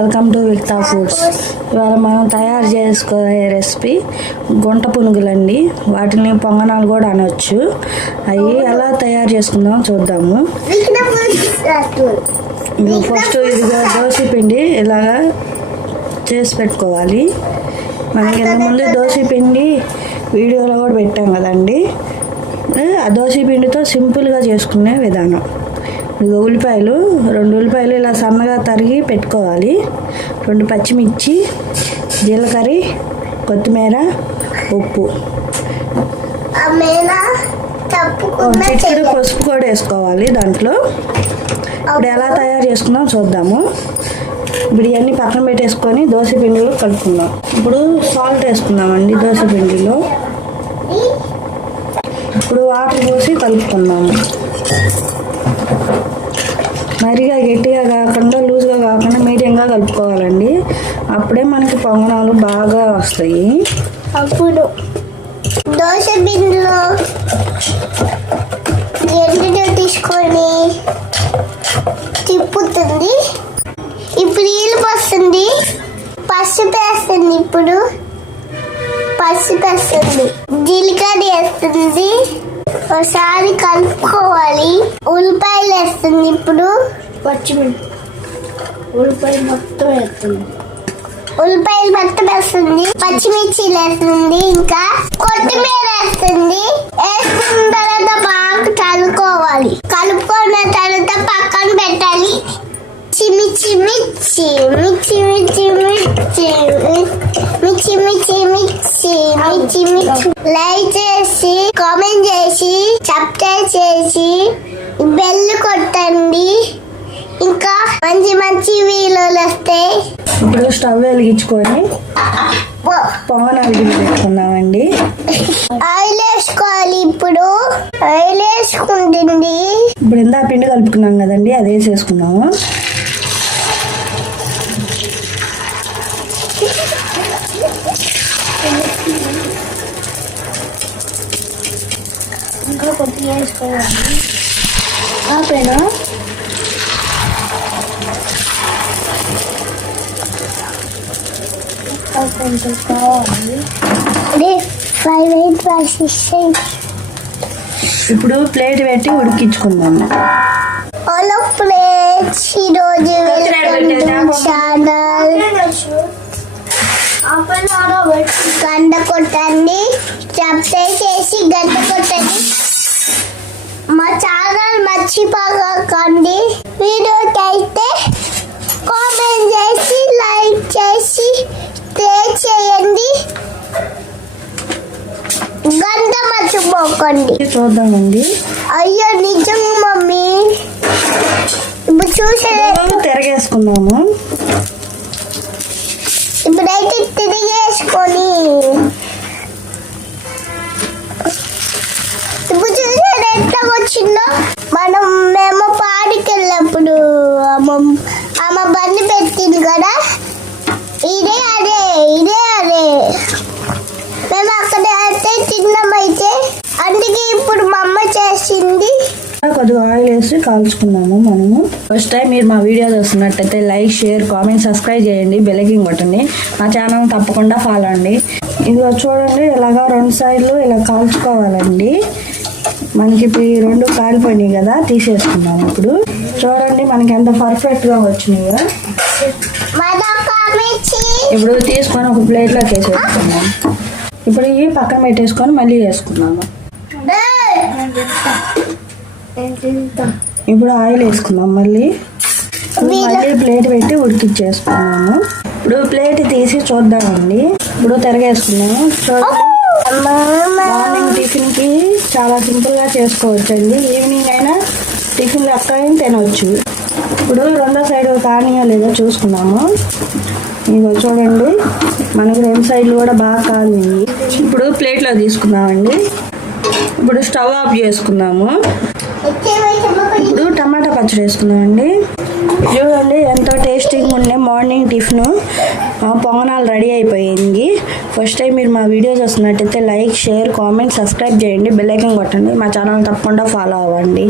Welcome to విక్తా foods ఇవాళ మనం తయారు చేసుకోే రెసిపీ గుంట పునుగులండి. వాటిని పొంగనాలు కూడా అనొచ్చు. అవి ఎలా తయారు చేసుకుందాం చూద్దాము. ఫస్ట్ ఇదిగా దోశ పిండి ఇలాగా చేసి పెట్టుకోవాలి. మనకి ముందు దోశ పిండి వీడియోలో కూడా పెట్టాం కదండి. ఆ దోశ పిండితో సింపుల్గా చేసుకునే విధానం. ఇదిగో ఉల్లిపాయలు. రెండు ఉల్లిపాయలు ఇలా సన్నగా తరిగి పెట్టుకోవాలి. రెండు పచ్చిమిర్చి జీలకర్ర కొత్తిమీర ఉప్పు. చిక్కుడు పసుపు కూడా వేసుకోవాలి దాంట్లో. ఇప్పుడు ఎలా తయారు చేసుకుందాం చూద్దాము. ఇప్పుడు ఇవన్నీ పక్కన పెట్టేసుకొని దోశ పిండిలో కలుపుకుందాం. ఇప్పుడు సాల్ట్ వేసుకుందామండి దోశ పిండిలో. ఇప్పుడు వాటర్ పోసి కలుపుకుందాము. మరిగా గట్టిగా కాకుండా లూజ్గా కాకుండా మీడియంగా కలుపుకోవాలండి. అప్పుడే మనకి పొంగనాలు బాగా వస్తాయి. అప్పుడు దోశ బిందులో ఎండులో తీసుకొని తిప్పుతుంది. ఇప్పుడు నీళ్ళు వస్తుంది పసుపు వేస్తుంది ఇప్పుడు. పసుపు వేస్తుంది. జీలకర్ర వేస్తుంది. ఒకసారి కలుపుకోవాలి. ఉల్లిపాయలు వేస్తుంది ఇప్పుడు. పచ్చిమిర్చి ఉల్లిపాయ మొత్తం వేస్తుంది. ఉల్లిపాయలు మొత్తం వేస్తుంది. పచ్చిమిర్చి వేస్తుంది ఇంకా. కొత్తిమీర వేస్తుంది. వేసుకున్న తర్వాత బాగా కలుపుకోవాలి కలుపుకున్న తర్వాత పక్కన పెట్టాలి. చిమిచి మిర్చి మిర్చి మిర్చి మిర్చి మిర్చి మిర్చి మిర్చి మిర్చి మిర్చి లైక్ చేసి కామెంట్ చేసి సబ్స్క్రైబ్ చేసి బెల్ కొట్టండి. ఇంకా మంచి మంచి వీడియోలు వస్తాయి ఇప్పుడు స్టవ్ వెలిగించుకొని పొంగనాలు గిన్నె పెట్టుకుందామండి. ఆయిల్ వేసుకోవాలి ఇప్పుడు. ఆయిల్ వేసుకుంటుంది. ఇప్పుడు ఇందా పిండి కలుపుకున్నాం కదండి అది వేసేసుకున్నాము ఇంకా కొద్దిగా వేసుకోవాలి. ఆపేనా? కొంచెం కావాలి? అదే five eight five six eight ఇప్పుడు ప్లేట్ పెట్టి ఉడికించుకుందాము హలో ప్లేట్స్ ఈరోజు ఛానల్ గంట కొట్టండి. సబ్స్క్రైబ్ చేసి గంట కొట్టండి. మా ఛానల్ మర్చిపోకండి. వీడియో అయితే కామెంట్ చేసి లైక్ చేసి షేర్ చేయండి. గంట మర్చిపోకండి. చూద్దామండి. అయ్యో నిజం మమ్మీ. ఇప్పుడు చూసే తిరగేసుకున్నాము తిరిగేసుకొని ఇప్పుడు చూసారు ఎట్లా వచ్చిందో? మనం మేము పాడికి వెళ్ళినప్పుడు ఆమె ఆమె బండి పెట్టింది కదా? ఇదే అదే ఇదే అదే. మేము అక్కడ అయితే తిన్నామైతే అందుకే ఇప్పుడు మా అమ్మ చేసింది కొద్దిగా ఆయిల్ వేసి కాల్చుకున్నాము మనము. ఫస్ట్ టైం మీరు మా వీడియో చూస్తున్నట్టయితే లైక్ షేర్ కామెంట్ సబ్స్క్రైబ్ చేయండి. బెలకింగ్ కొట్టండి. మా ఛానల్ తప్పకుండా ఫాలో అండి. ఇదిగో చూడండి ఇలాగా రెండు సైడ్లు ఇలా కాల్చుకోవాలండి. మనకి ఇప్పుడు ఈ రెండు కాలిపోయినాయి కదా తీసేసుకున్నాము ఇప్పుడు. చూడండి మనకి ఎంత పర్ఫెక్ట్గా వచ్చినాయో ఇప్పుడు తీసుకొని ఒక ప్లేట్లోకి వేసేసుకున్నాం ఇప్పుడు ఇవి పక్కన పెట్టేసుకొని మళ్ళీ వేసుకున్నాము ఇప్పుడు ఆయిల్ వేసుకున్నాం మళ్ళీ. మళ్ళీ ప్లేట్ పెట్టి ఉడికిచ్చేసుకున్నాము ఇప్పుడు ప్లేట్ తీసి చూద్దామండి. ఇప్పుడు తిరగేసుకున్నాము మార్నింగ్ టిఫిన్కి చాలా సింపుల్గా చేసుకోవచ్చు అండి ఈవినింగ్ అయినా టిఫిన్ లెక్క తినవచ్చు ఇప్పుడు రెండో సైడ్ కానియో లేదో చూసుకున్నాము ఇదిగో చూడండి. మనకి రెండు సైడ్లు కూడా బాగా కాలింది. ఇప్పుడు ప్లేట్లో తీసుకున్నామండి ఇప్పుడు స్టవ్ ఆఫ్ చేసుకున్నాము ఇప్పుడు టమాటా పచ్చడి వేసుకున్నామండి చూడండి ఎంతో టేస్టీగా ఉండే మార్నింగ్ టిఫిన్ పొంగనాలు రెడీ అయిపోయింది. ఫస్ట్ టైం మీరు మా వీడియో చూస్తున్నట్టయితే లైక్ షేర్ కామెంట్ సబ్స్క్రైబ్ చేయండి. బెల్లైకన్ కొట్టండి. మా ఛానల్ తప్పకుండా ఫాలో అవ్వండి.